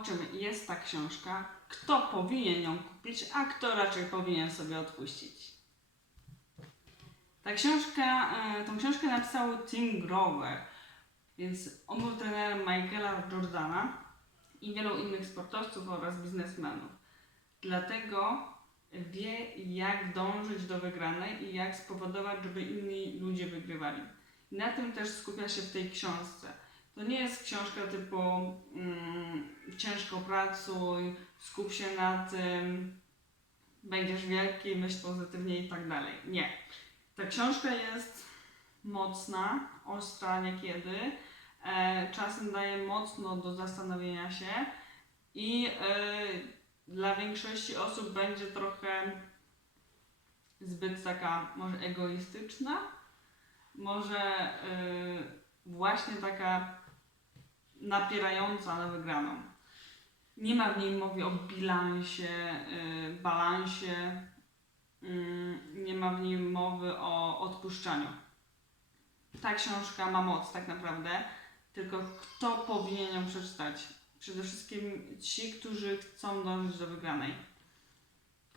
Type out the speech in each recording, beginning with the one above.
o czym jest ta książka, kto powinien ją kupić, a kto raczej powinien sobie odpuścić. Ta książka, e, tą książkę napisał Tim Grover, więc on był trenerem Michaela Jordana i wielu innych sportowców oraz biznesmenów. Dlatego wie, jak dążyć do wygranej i jak spowodować, żeby inni ludzie wygrywali. I na tym też skupia się w tej książce. To nie jest książka typu mm, ciężko pracuj, skup się na tym, będziesz wielki, myśl pozytywnie i tak dalej. Nie. Ta książka jest mocna, ostra niekiedy, e, czasem daje mocno do zastanowienia się i e, dla większości osób będzie trochę zbyt taka może egoistyczna, może y, właśnie taka napierająca na wygraną. Nie ma w niej mowy o bilansie, y, balansie, y, nie ma w niej mowy o odpuszczaniu. Ta książka ma moc tak naprawdę, tylko kto powinien ją przeczytać? Przede wszystkim ci, którzy chcą dążyć do wygranej.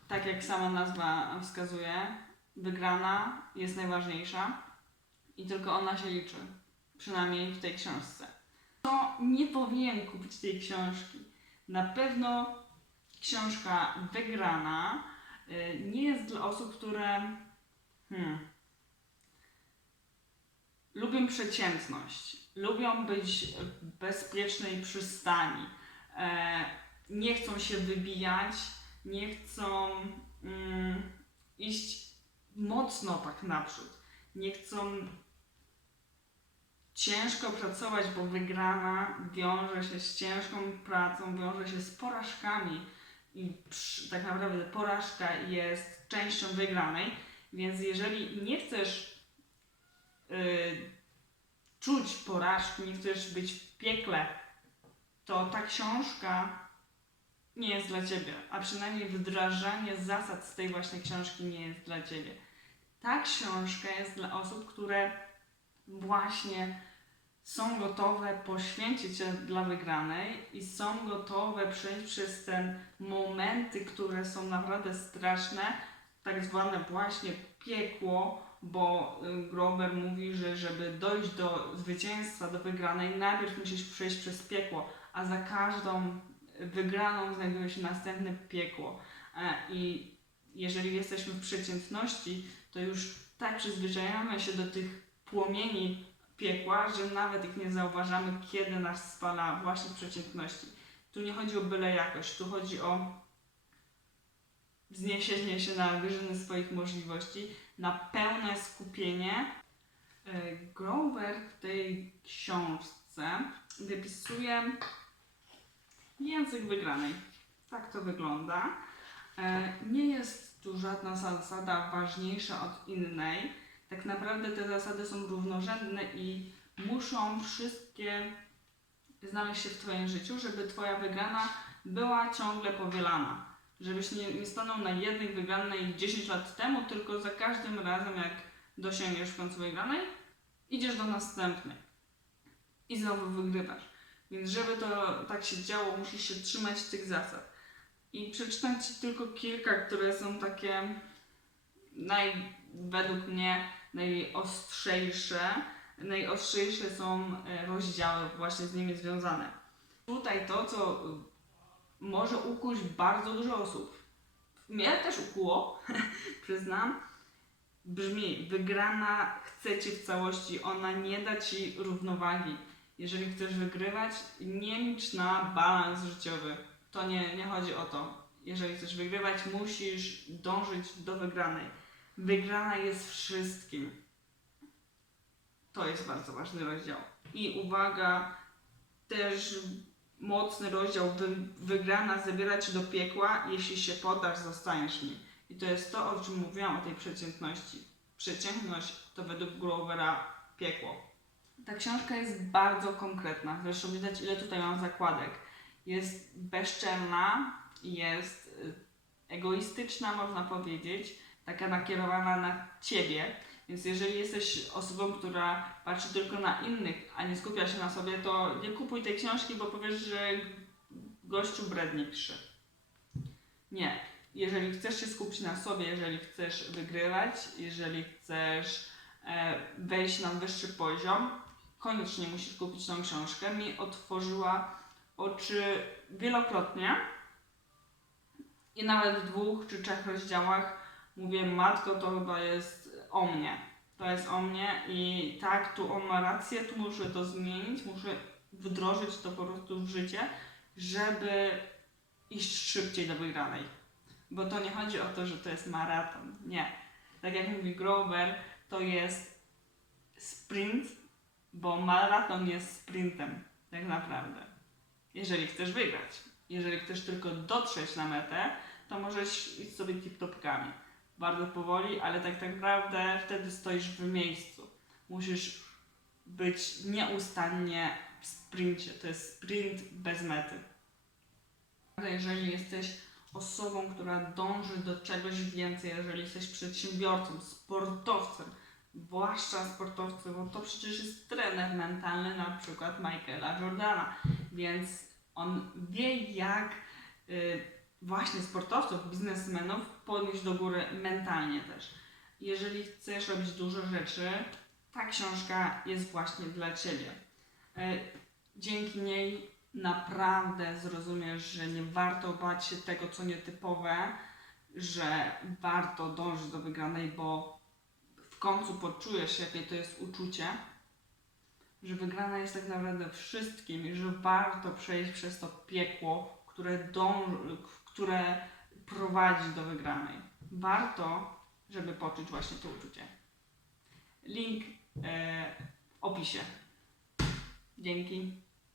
Tak jak sama nazwa wskazuje, wygrana jest najważniejsza i tylko ona się liczy. Przynajmniej w tej książce. Kto nie powinien kupić tej książki? Na pewno książka wygrana y, nie jest dla osób, które hmm, lubią przeciętność, lubią być w bezpiecznej przystani, e, nie chcą się wybijać, nie chcą mm, iść mocno tak naprzód, nie chcą ciężko pracować, bo wygrana wiąże się z ciężką pracą, wiąże się z porażkami i przy, tak naprawdę porażka jest częścią wygranej, więc jeżeli nie chcesz y, czuć porażki, nie chcesz być w piekle, to ta książka nie jest dla ciebie, a przynajmniej wdrażanie zasad z tej właśnie książki nie jest dla ciebie. Ta książka jest dla osób, które właśnie są gotowe poświęcić się dla wygranej i są gotowe przejść przez te momenty, które są naprawdę straszne, tak zwane właśnie piekło, bo y, Grober mówi, że żeby dojść do zwycięstwa, do wygranej, najpierw musisz przejść przez piekło, a za każdą wygraną znajduje się następne piekło. E, I jeżeli jesteśmy w przeciętności, to już tak przyzwyczajamy się do tych płomieni piekła, że nawet ich nie zauważamy, kiedy nas spala właśnie przeciętności. Tu nie chodzi o byle jakość, tu chodzi o wzniesienie się na wyżyny swoich możliwości, na pełne skupienie. E, Grover w tej książce wypisuje język wygranej. Tak to wygląda. E, Nie jest tu żadna zasada ważniejsza od innej. Tak naprawdę te zasady są równorzędne i muszą wszystkie znaleźć się w Twoim życiu, żeby Twoja wygrana była ciągle powielana. Żebyś nie, nie stanął na jednej wygranej 10 lat temu, tylko za każdym razem, jak dosięgniesz w końcu wygranej, idziesz do następnej i znowu wygrywasz. Więc żeby to tak się działo, musisz się trzymać tych zasad. I przeczytam Ci tylko kilka, które są takie naj, według mnie najostrzejsze. Najostrzejsze są e, rozdziały właśnie z nimi związane. Tutaj to, co y, może ukuć bardzo dużo osób. Mnie też ukuło, przyznam. Brzmi, wygrana chce Ci w całości, ona nie da Ci równowagi. Jeżeli chcesz wygrywać, nie licz na balans życiowy. To nie, nie chodzi o to. Jeżeli chcesz wygrywać, musisz dążyć do wygranej. Wygrana jest wszystkim. To jest bardzo ważny rozdział. I uwaga, też mocny rozdział. Wy, wygrana zabiera cię do piekła, jeśli się podasz, zostaniesz mi. I to jest to, o czym mówiłam, o tej przeciętności. Przeciętność to według Grovera piekło. Ta książka jest bardzo konkretna. Zresztą widać, ile tutaj mam zakładek. Jest bezczelna, jest y, egoistyczna, można powiedzieć, taka nakierowana na ciebie. Więc jeżeli jesteś osobą, która patrzy tylko na innych, a nie skupia się na sobie, to nie kupuj tej książki, bo powiesz, że gościu brednie pisze. Nie. Jeżeli chcesz się skupić na sobie, jeżeli chcesz wygrywać, jeżeli chcesz e, wejść na wyższy poziom, koniecznie musisz kupić tą książkę. Mi otworzyła oczy wielokrotnie i nawet w dwóch czy trzech rozdziałach mówię, matko, to chyba jest o mnie. To jest o mnie i tak, tu on ma rację, tu muszę to zmienić, muszę wdrożyć to po prostu w życie, żeby iść szybciej do wygranej. Bo to nie chodzi o to, że to jest maraton. Nie. Tak jak mówi Grover, to jest sprint, bo maraton jest sprintem, tak naprawdę. Jeżeli chcesz wygrać. Jeżeli chcesz tylko dotrzeć na metę, to możesz iść sobie tip-topkami. Bardzo powoli, ale tak naprawdę wtedy stoisz w miejscu. Musisz być nieustannie w sprincie. To jest sprint bez mety. Jeżeli jesteś osobą, która dąży do czegoś więcej, jeżeli jesteś przedsiębiorcą, sportowcem, zwłaszcza sportowcem, bo to przecież jest trener mentalny, na przykład Michaela Jordana, więc on wie, jak y, właśnie sportowców, biznesmenów podnieść do góry mentalnie też. Jeżeli chcesz robić dużo rzeczy, ta książka jest właśnie dla Ciebie. Y, dzięki niej naprawdę zrozumiesz, że nie warto bać się tego, co nietypowe, że warto dążyć do wygranej, bo w końcu poczujesz, jakie to jest uczucie, że wygrana jest tak naprawdę wszystkim i że warto przejść przez to piekło, które, dąży, które prowadzi do wygranej. Warto, żeby poczuć właśnie to uczucie. Link e, w opisie. Dzięki.